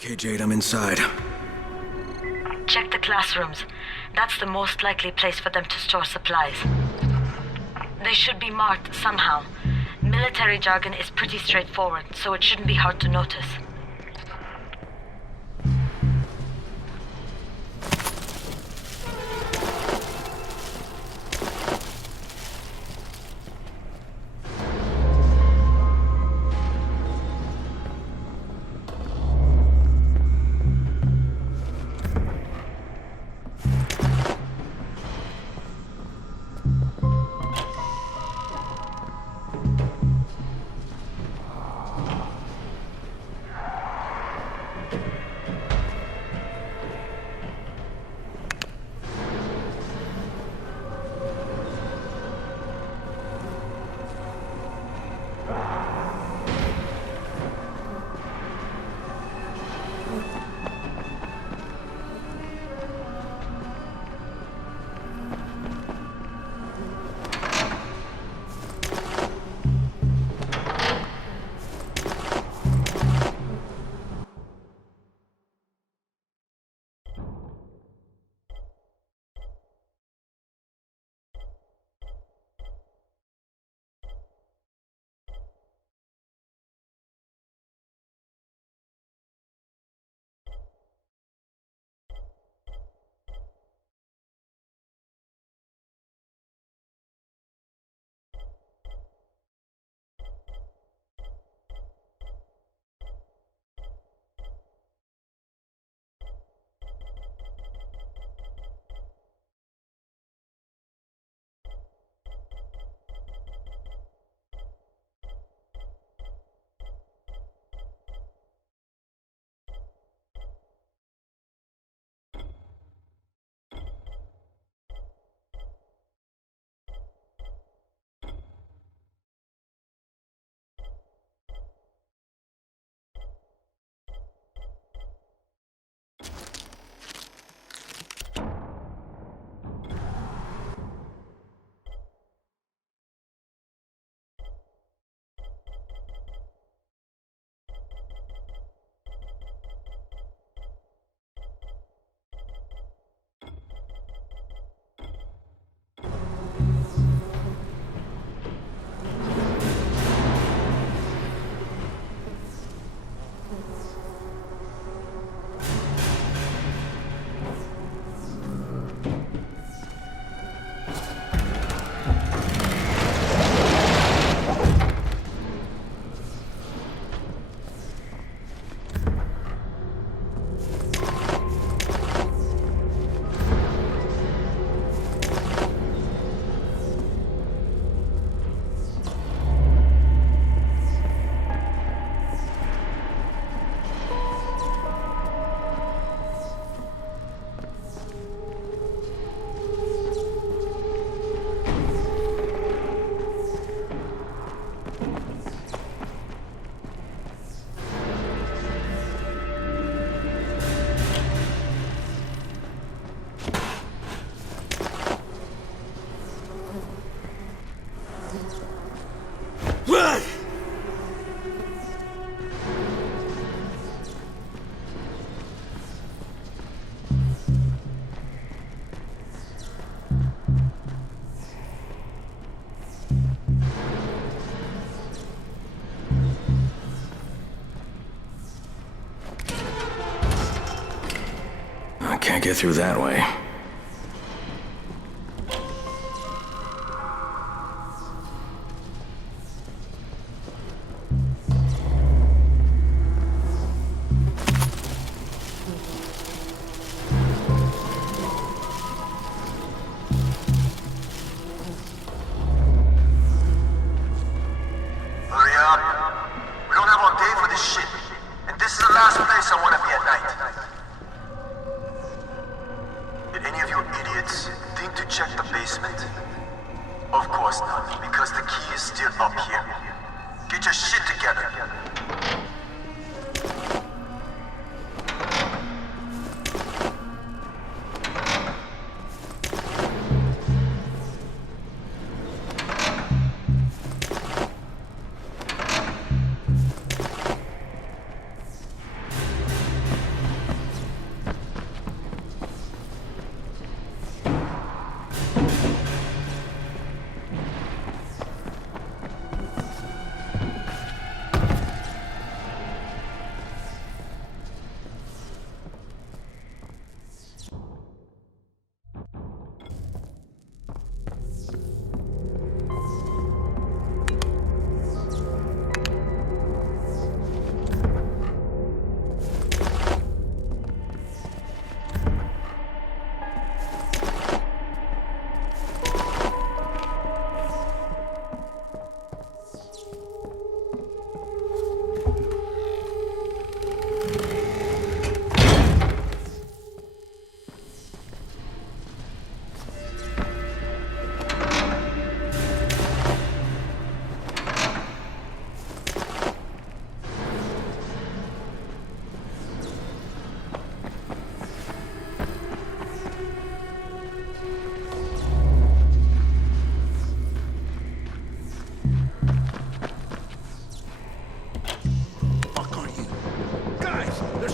Okay, Jade, I'm inside. Check the classrooms. That's the most likely place for them to store supplies. They should be marked somehow. Military jargon is pretty straightforward, so it shouldn't be hard to notice. Can't get through that way. Hurry up. We don't have all day for this shit. And this is the last place I want to be at night. Did any of you idiots think to check the basement? Of course not, because the key is still up here. Get your shit together.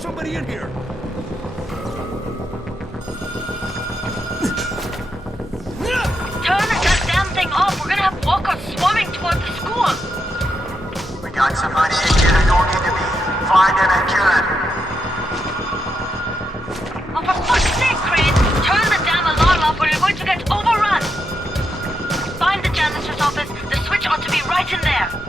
somebody in here! Turn the goddamn thing off! We're gonna have walkers swarming toward the school! We got somebody in here that don't need to be. Find them and kill them. Oh, for fuck's sake, Crane! Turn the damn alarm off or you're going to get overrun! Find the janitor's office. The switch ought to be right in there.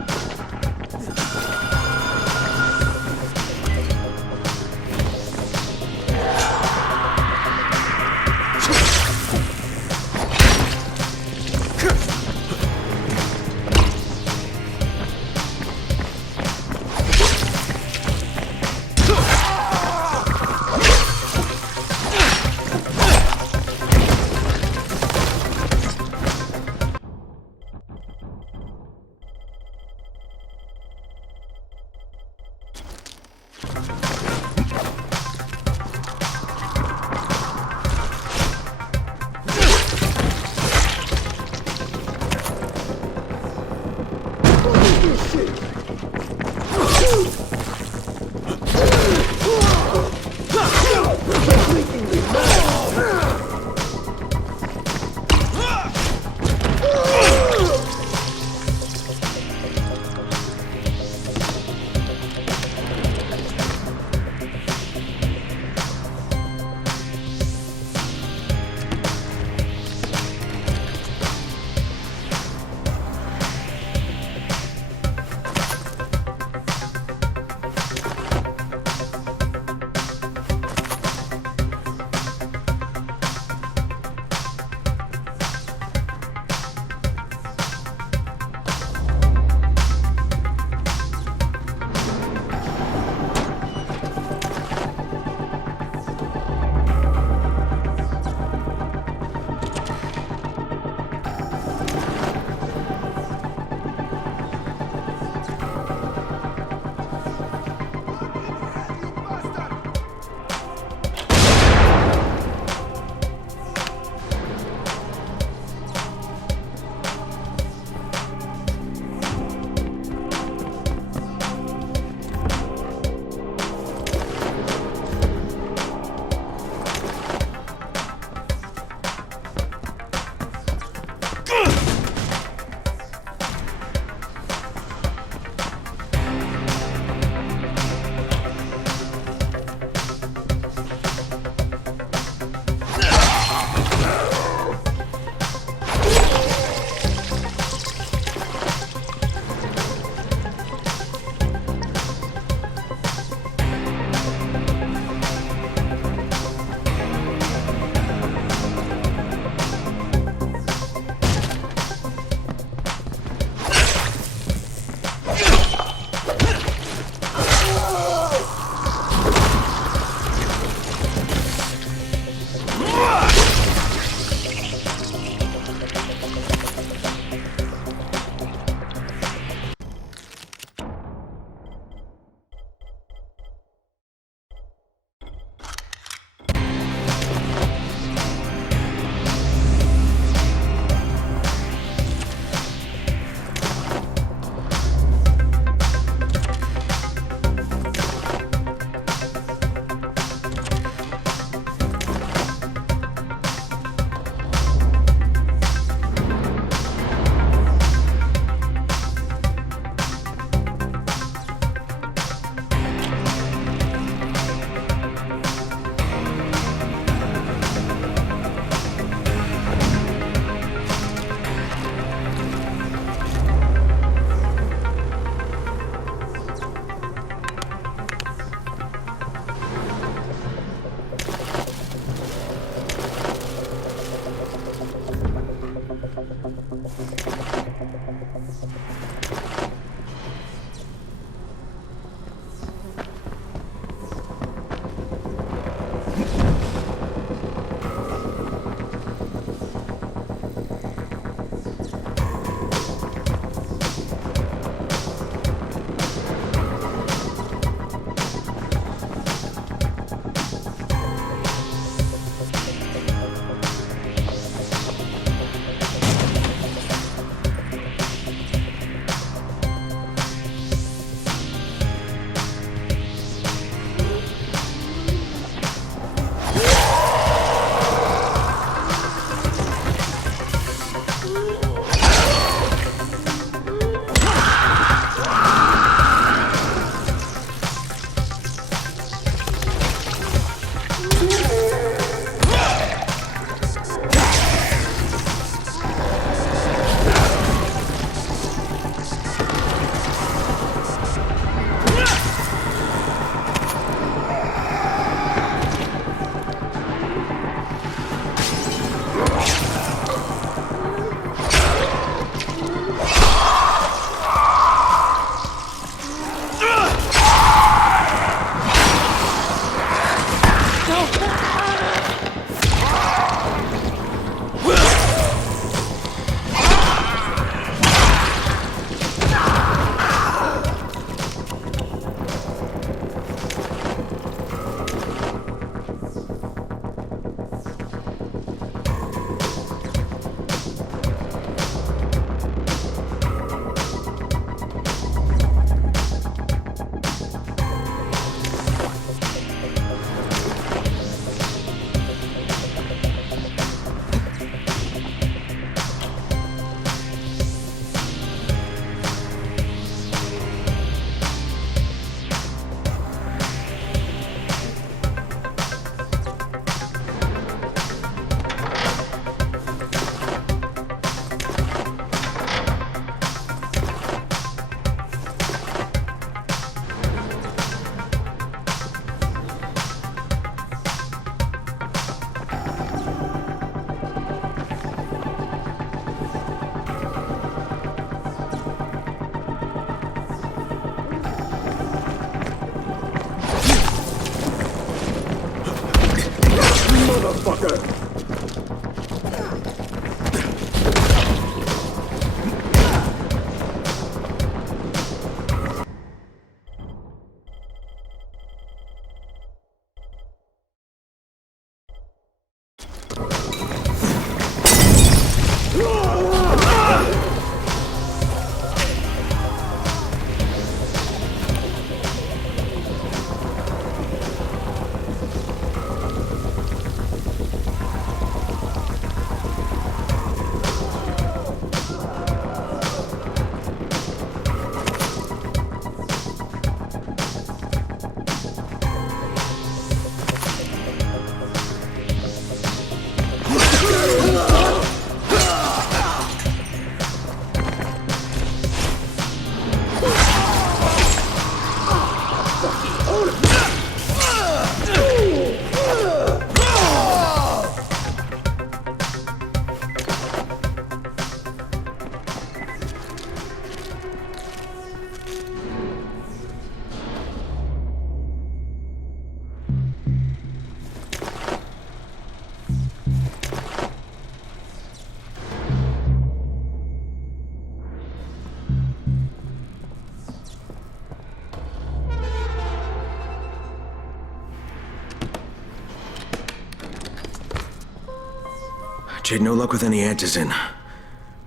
Jade, no luck with any Antizin.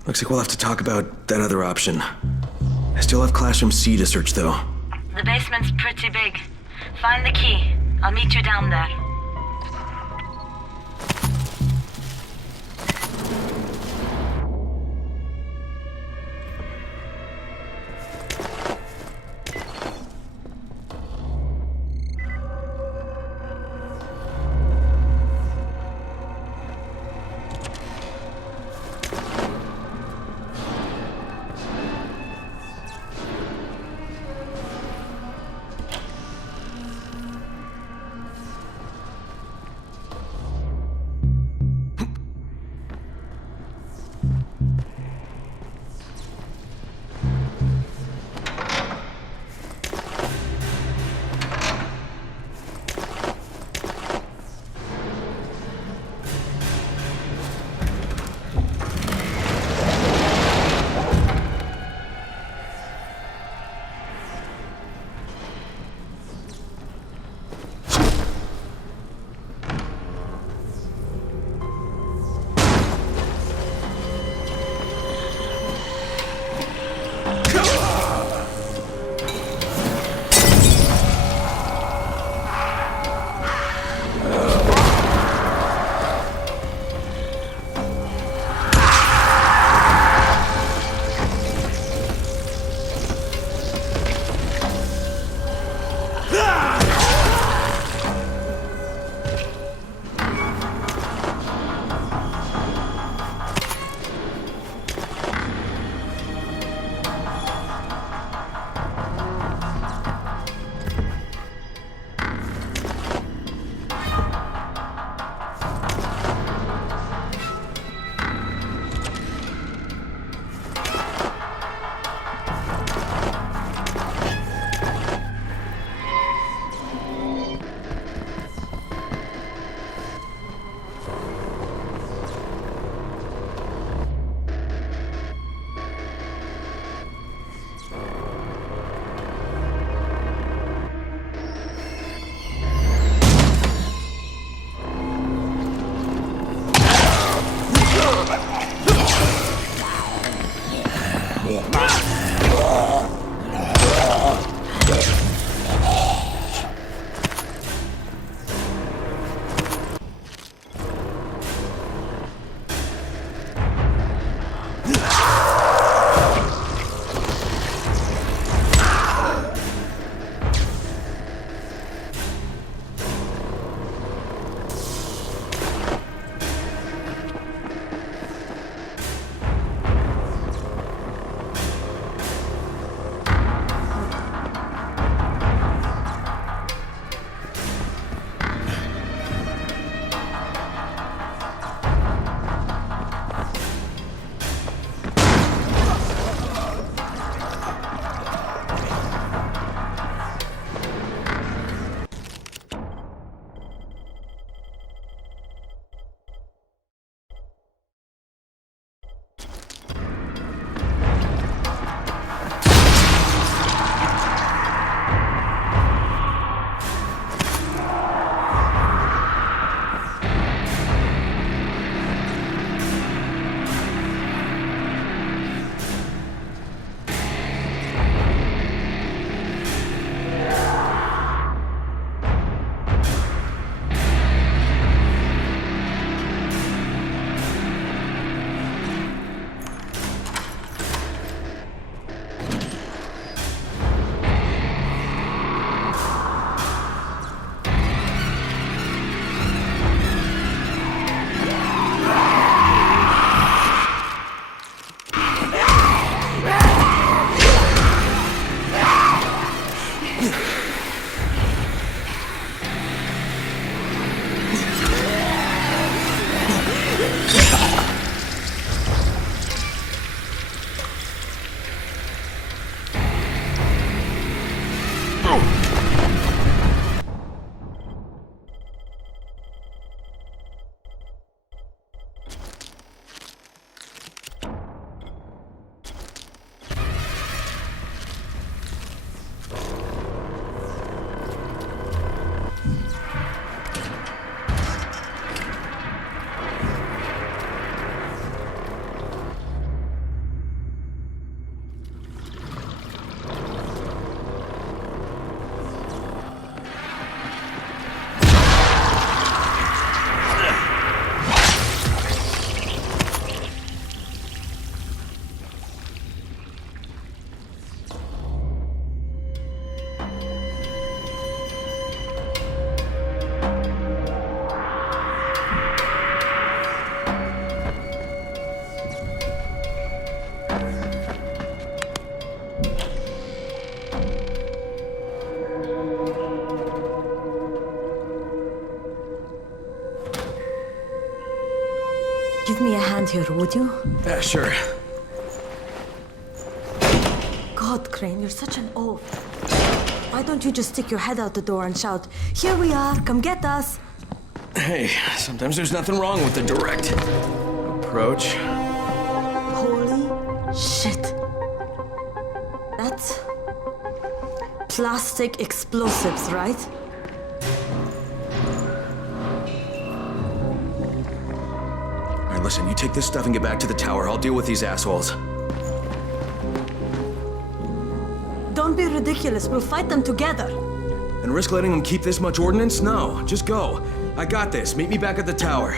Looks like we'll have to talk about that other option. I still have Classroom C to search, though. The basement's pretty big. Find the key. I'll meet you down there. Give me a hand here, would you? Yeah, sure. God, Crane, you're such an oaf. Why don't you just stick your head out the door and shout, "Here we are, come get us"? Hey, sometimes there's nothing wrong with the direct approach. Holy shit. That's plastic explosives, right? All right, listen, you take this stuff and get back to the tower. I'll deal with these assholes. Don't be ridiculous, we'll fight them together. And risk letting them keep this much ordnance? No, just go. I got this. Meet me back at the tower.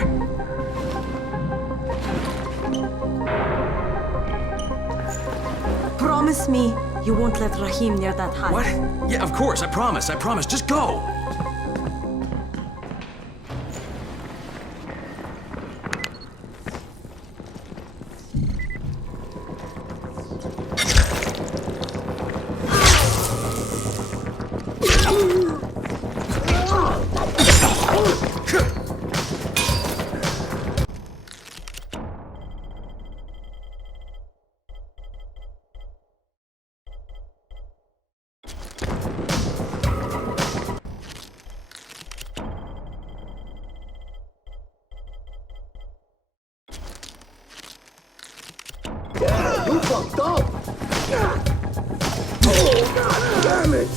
Promise me you won't let Rahim near that hive. What? Yeah, of course. I promise. I promise. Just go. You fucked up! Oh, God damn it!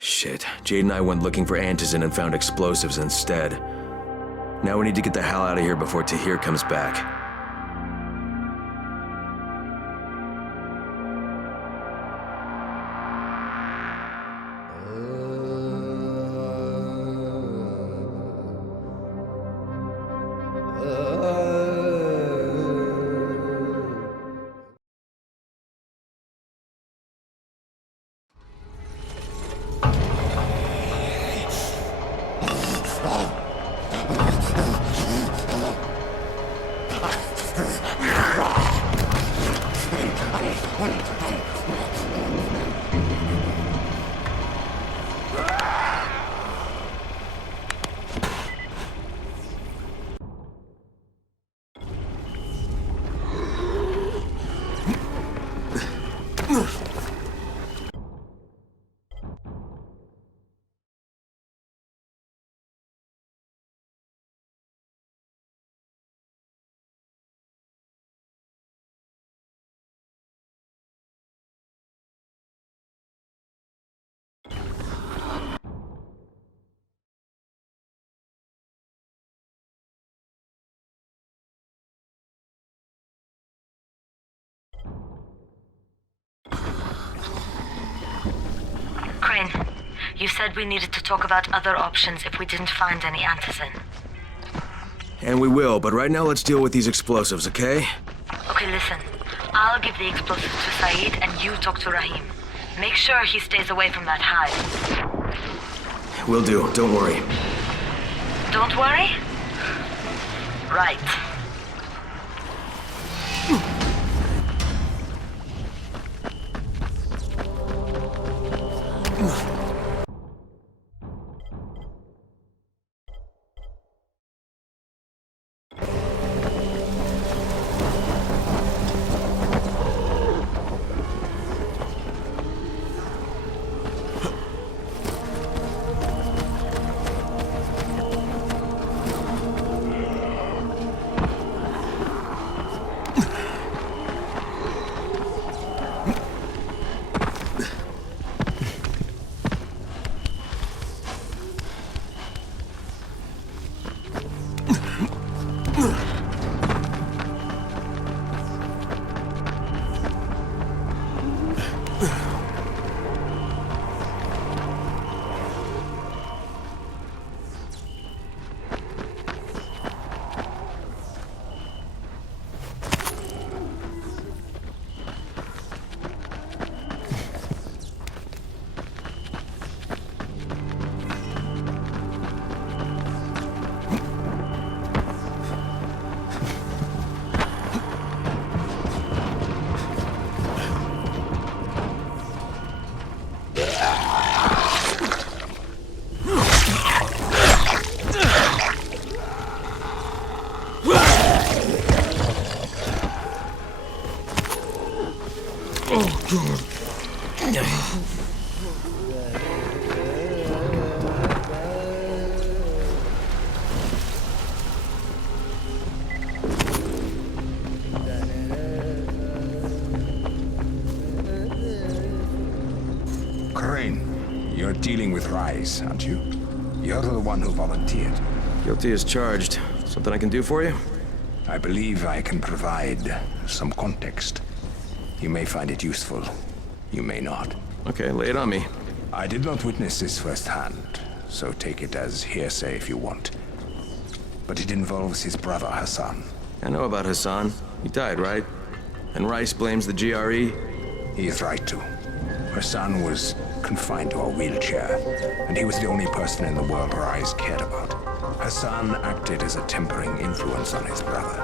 Shit. Jade and I went looking for Antizin and found explosives instead. Now we need to get the hell out of here before Tahir comes back. Crane, you said we needed to talk about other options if we didn't find any antizin. And we will, but right now let's deal with these explosives, okay? Okay, listen. I'll give the explosives to Saeed and you talk to Rahim. Make sure he stays away from that hive. Will do, don't worry. Don't worry? Right. Crane, you're dealing with Rise, aren't you? You're the one who volunteered. Guilty as charged. Something I can do for you? I believe I can provide some context. You may find it useful. You may not. Okay, lay it on me. I did not witness this firsthand, so take it as hearsay if you want. But it involves his brother, Hassan. I know about Hassan. He died, right? And Rice blames the GRE? He is right too. Hassan was confined to a wheelchair, and he was the only person in the world Rise cared about. Hassan acted as a tempering influence on his brother.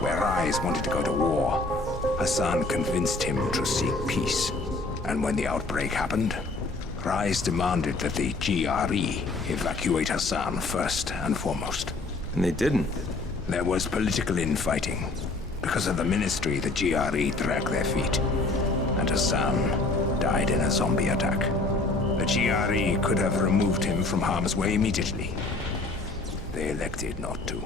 Where Rise wanted to go to war, Hassan convinced him to seek peace. And when the outbreak happened, Rise demanded that the GRE evacuate Hassan first and foremost. And they didn't. There was political infighting. Because of the ministry, the GRE dragged their feet. And Hassan died in a zombie attack. The GRE could have removed him from harm's way immediately. They elected not to.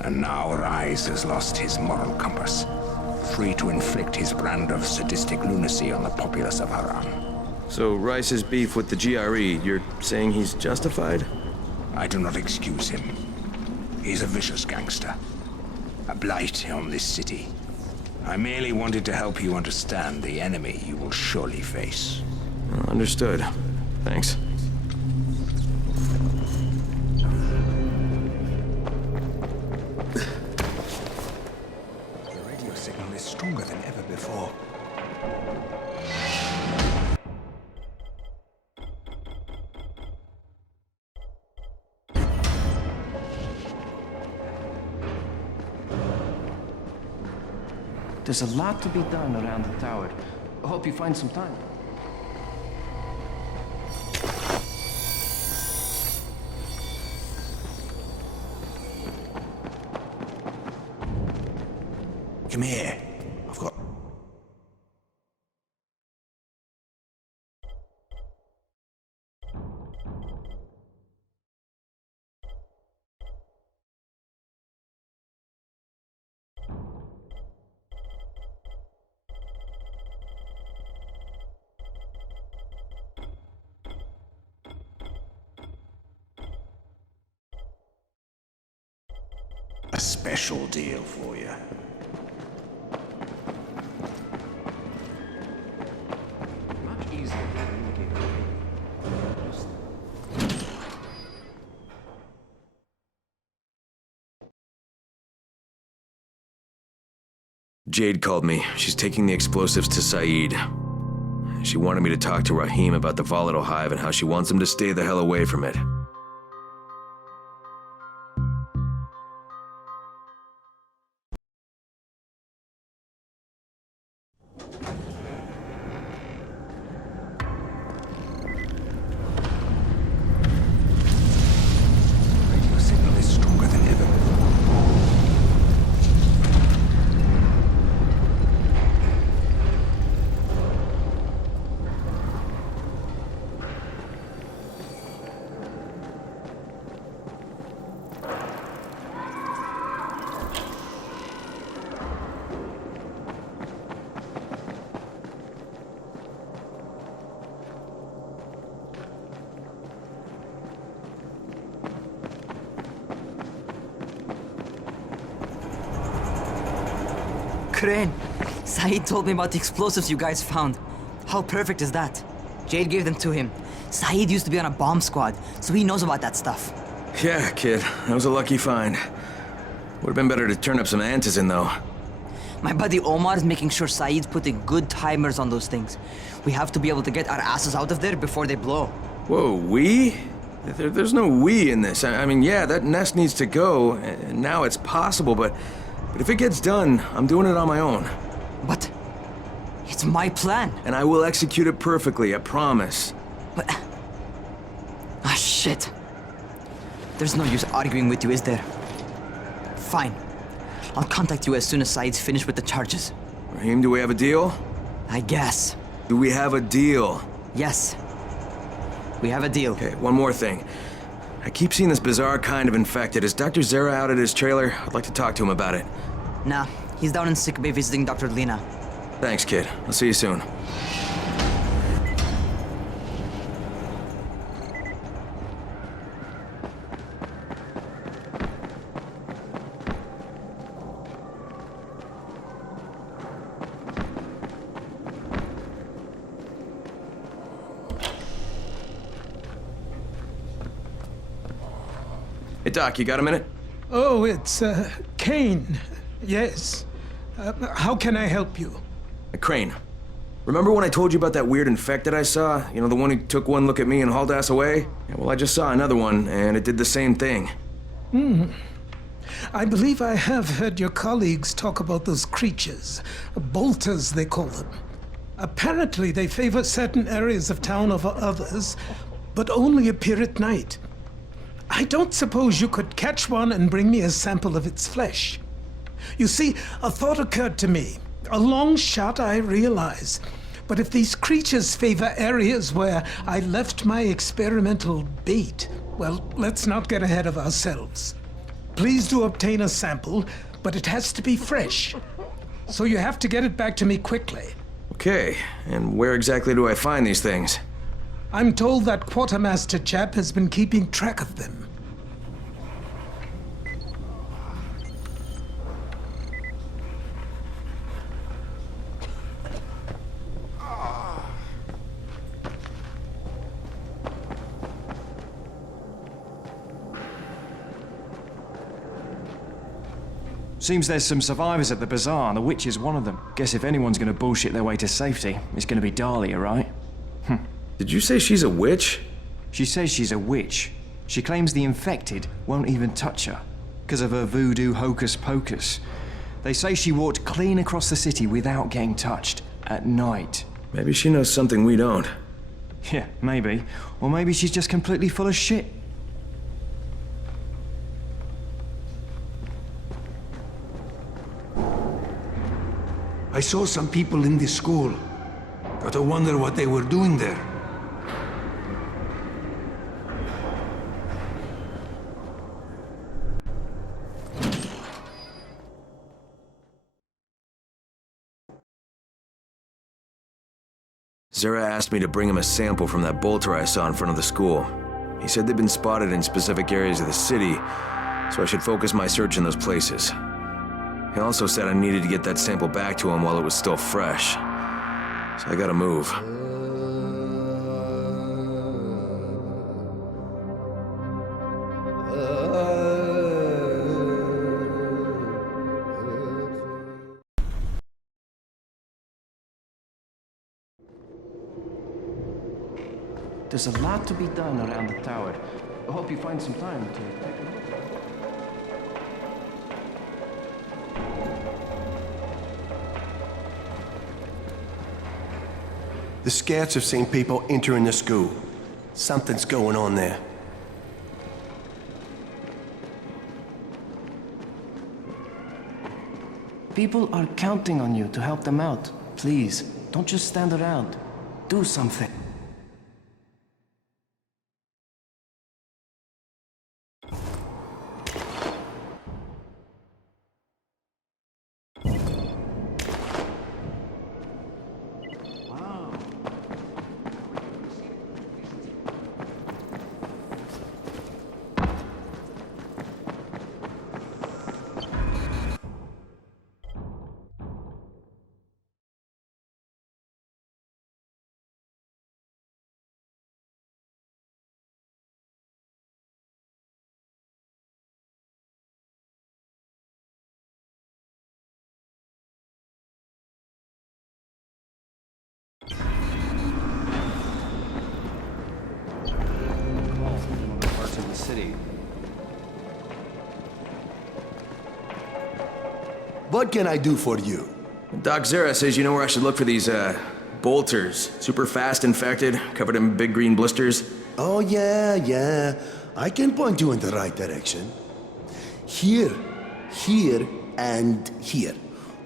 And now Rise has lost his moral compass, free to inflict his brand of sadistic lunacy on the populace of Haran. So Rice's beef with the GRE, you're saying he's justified? I do not excuse him. He's a vicious gangster. A blight on this city. I merely wanted to help you understand the enemy you will surely face. Understood. Thanks. The radio signal is stronger than ever before. There's a lot to be done around the tower. I hope you find some time. Come here. I've got... a special deal for you. Much easier to communicate with me. Jade called me. She's taking the explosives to Saeed. She wanted me to talk to Rahim about the volatile hive and how she wants him to stay the hell away from it. Radio signal is stronger than ever before. Crane, Saeed told me about the explosives you guys found. How perfect is that? Jade gave them to him. Saeed used to be on a bomb squad, so he knows about that stuff. Yeah, kid. That was a lucky find. Would have been better to turn up some antizin, though. My buddy Omar is making sure Saeed's putting good timers on those things. We have to be able to get our asses out of there before they blow. Whoa, we? There's no we in this. I mean, yeah, that nest needs to go, and now it's possible, but if it gets done, I'm doing it on my own. But it's my plan. And I will execute it perfectly, I promise. But... ah, shit. There's no use arguing with you, is there? Fine. I'll contact you as soon as Saeed's finished with the charges. Rahim, do we have a deal? I guess. Do we have a deal? Yes. We have a deal. Okay, one more thing. I keep seeing this bizarre kind of infected. Is Dr. Zera out at his trailer? I'd like to talk to him about it. Nah, he's down in sick bay visiting Dr. Lena. Thanks, kid. I'll see you soon. Hey, Doc, you got a minute? Oh, it's, Kane. Yes. How can I help you? Crane. Remember when I told you about that weird infected I saw? You know, the one who took one look at me and hauled ass away? Yeah, well, I just saw another one, and it did the same thing. I believe I have heard your colleagues talk about those creatures. Bolters, they call them. Apparently, they favor certain areas of town over others, but only appear at night. I don't suppose you could catch one and bring me a sample of its flesh. You see, a thought occurred to me. A long shot, I realize. But if these creatures favor areas where I left my experimental bait, well, let's not get ahead of ourselves. Please do obtain a sample, but it has to be fresh. So you have to get it back to me quickly. Okay, and where exactly do I find these things? I'm told that quartermaster chap has been keeping track of them. Seems there's some survivors at the bazaar, and the witch is one of them. Guess if anyone's gonna bullshit their way to safety, it's gonna be Dahlia, right? Did you say she's a witch? She says she's a witch. She claims the infected won't even touch her, because of her voodoo hocus pocus. They say she walked clean across the city without getting touched, at night. Maybe she knows something we don't. Yeah, maybe. Or maybe she's just completely full of shit. I saw some people in this school. Gotta wonder what they were doing there. Zera asked me to bring him a sample from that bolter I saw in front of the school. He said they'd been spotted in specific areas of the city, so I should focus my search in those places. He also said I needed to get that sample back to him while it was still fresh. So I gotta move. There's a lot to be done around the tower. I hope you find some time to take a look. The scouts have seen people entering the school. Something's going on there. People are counting on you to help them out. Please, don't just stand around. Do something. Parts of the city. What can I do for you? Doc Zera says you know where I should look for these, bolters. Super fast infected, covered in big green blisters. Oh, yeah. I can point you in the right direction. Here, and here.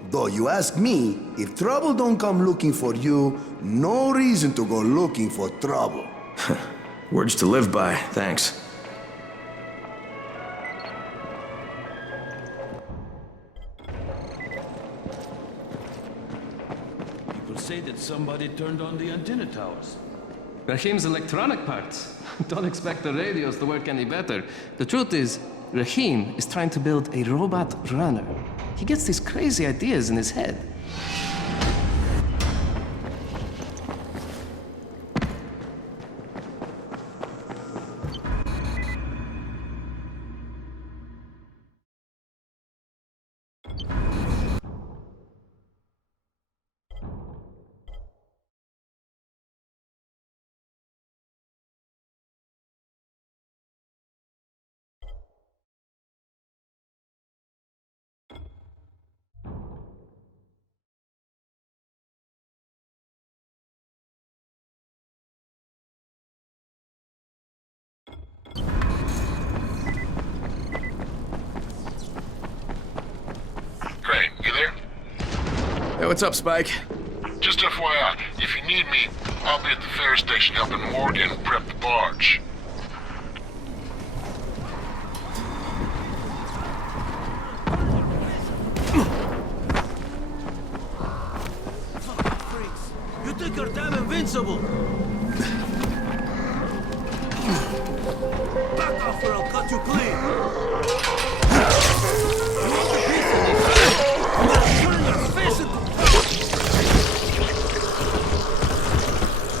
Though you ask me, if trouble don't come looking for you, no reason to go looking for trouble. Words to live by, thanks. People say that somebody turned on the antenna towers. Rahim's electronic parts. Don't expect the radios to work any better. The truth is, Rahim is trying to build a robot runner. He gets these crazy ideas in his head. Crane, you there? Hey, what's up, Spike? Just FYI, if you need me, I'll be at the ferry station helping Morgan prep the barge. You think you're damn invincible? Back off or I'll cut you clean! You want a piece of me? I'm gonna turn your face into...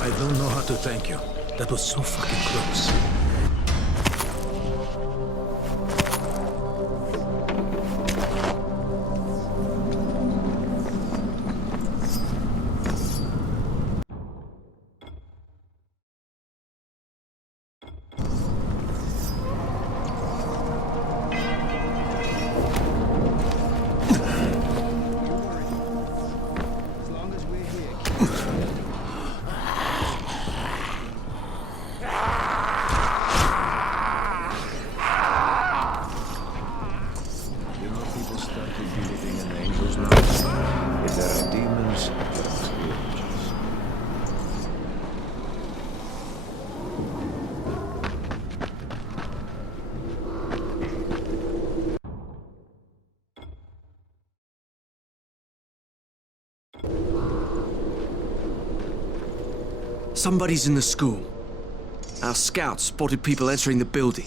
I don't know how to thank you. That was so fucking close. Somebody's in the school. Our scouts spotted people entering the building.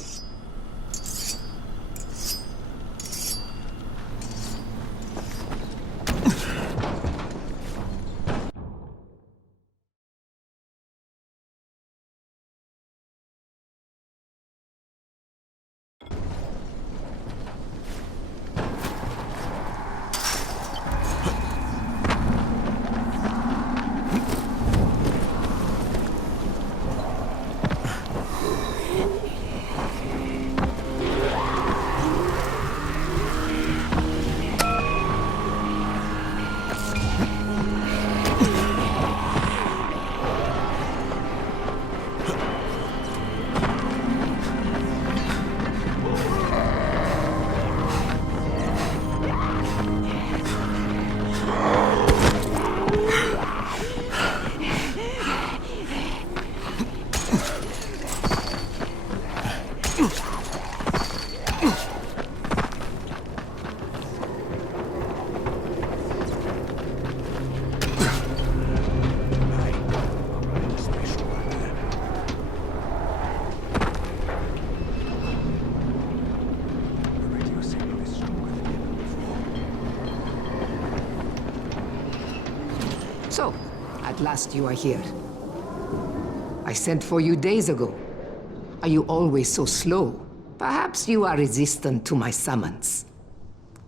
So, at last you are here. I sent for you days ago. Are you always so slow? Perhaps you are resistant to my summons.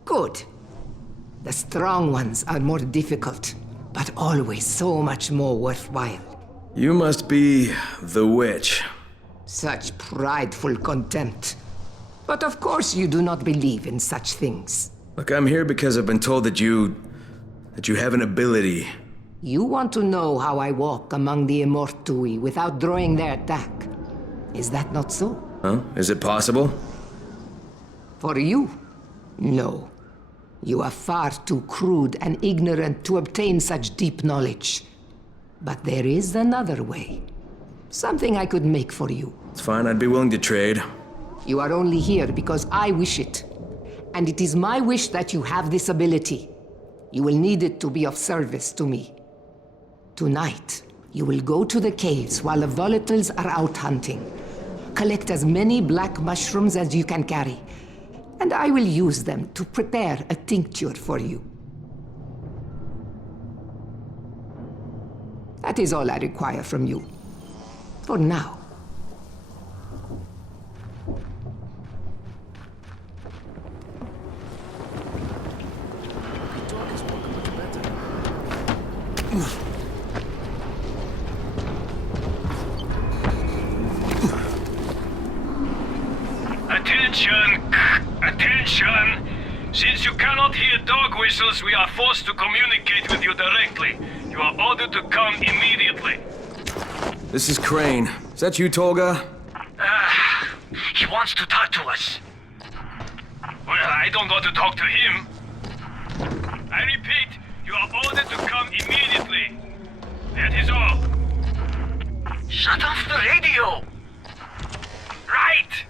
Good. The strong ones are more difficult, but always so much more worthwhile. You must be the witch. Such prideful contempt. But of course you do not believe in such things. Look, I'm here because I've been told that you have an ability. You want to know how I walk among the Immortui without drawing their attack. Is that not so? Huh? Is it possible? For you? No. You are far too crude and ignorant to obtain such deep knowledge. But there is another way. Something I could make for you. It's fine, I'd be willing to trade. You are only here because I wish it. And it is my wish that you have this ability. You will need it to be of service to me. Tonight, you will go to the caves while the volatiles are out hunting. Collect as many black mushrooms as you can carry, and I will use them to prepare a tincture for you. That is all I require from you. For now. Attention! Attention! Since you cannot hear dog whistles, we are forced to communicate with you directly. You are ordered to come immediately. This is Crane. Is that you, Tolga? He wants to talk to us. Well, I don't want to talk to him. I repeat, you are ordered to come immediately. That is all. Shut off the radio! Right!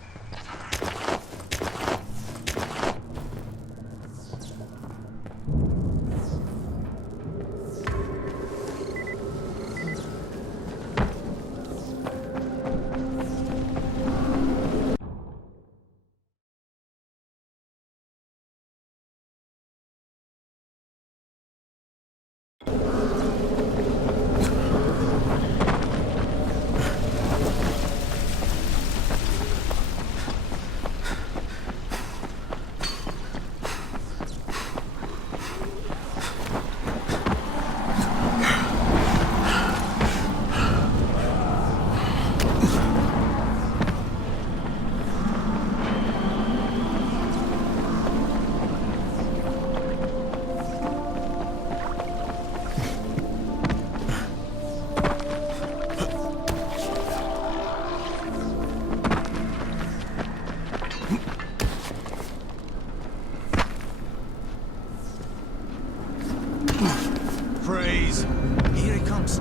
Here he comes.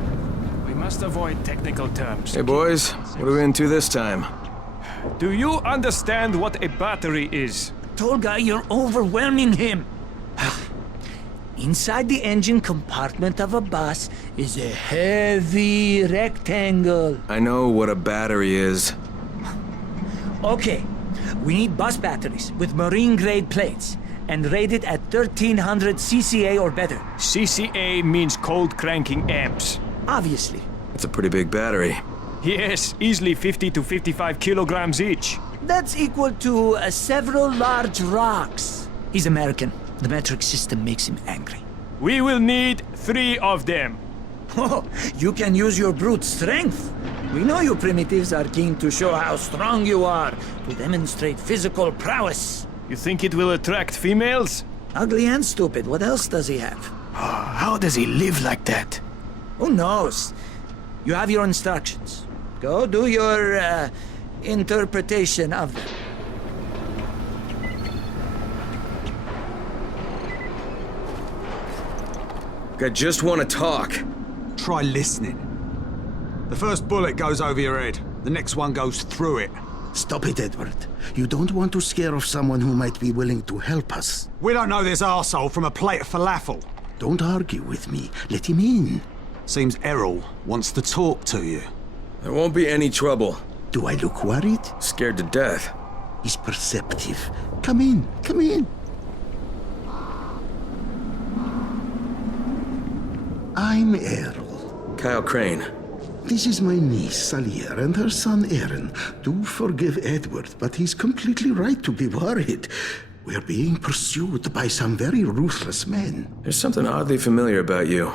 We must avoid technical terms. Hey boys, what are we into this time? Do you understand what a battery is? Tolga, you're overwhelming him. Inside the engine compartment of a bus is a heavy rectangle. I know what a battery is. Okay, we need bus batteries with marine-grade plates and rated at 1300 CCA or better. CCA means cold cranking amps. Obviously. That's a pretty big battery. Yes, easily 50 to 55 kilograms each. That's equal to several large rocks. He's American. The metric system makes him angry. We will need 3 of them. Oh, you can use your brute strength. We know you primitives are keen to show how strong you are, to demonstrate physical prowess. You think it will attract females? Ugly and stupid. What else does he have? How does he live like that? Who knows? You have your instructions. Go do your, interpretation of them. I just want to talk. Try listening. The first bullet goes over your head. The next one goes through it. Stop it, Edward. You don't want to scare off someone who might be willing to help us. We don't know this arsehole from a plate of falafel. Don't argue with me. Let him in. Seems Errol wants to talk to you. There won't be any trouble. Do I look worried? Scared to death. He's perceptive. Come in. Come in. I'm Errol. Kyle Crane. This is my niece, Salia, and her son, Aaron. Do forgive Edward, but he's completely right to be worried. We're being pursued by some very ruthless men. There's something oddly familiar about you.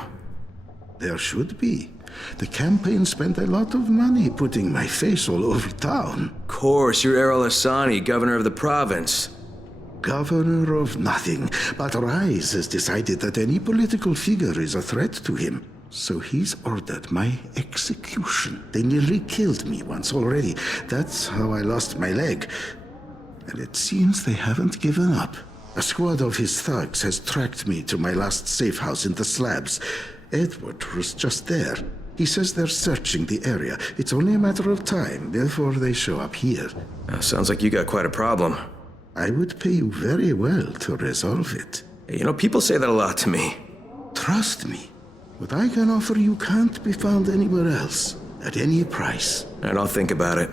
There should be. The campaign spent a lot of money putting my face all over town. Of course, you're Errol Hassani, governor of the province. Governor of nothing, but Rise has decided that any political figure is a threat to him. So he's ordered my execution. They nearly killed me once already. That's how I lost my leg. And it seems they haven't given up. A squad of his thugs has tracked me to my last safe house in the slabs. Edward was just there. He says they're searching the area. It's only a matter of time before they show up here. Sounds like you got quite a problem. I would pay you very well to resolve it. You know, people say that a lot to me. Trust me. What I can offer you can't be found anywhere else, at any price. And I'll think about it.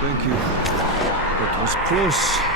Thank you. That was close.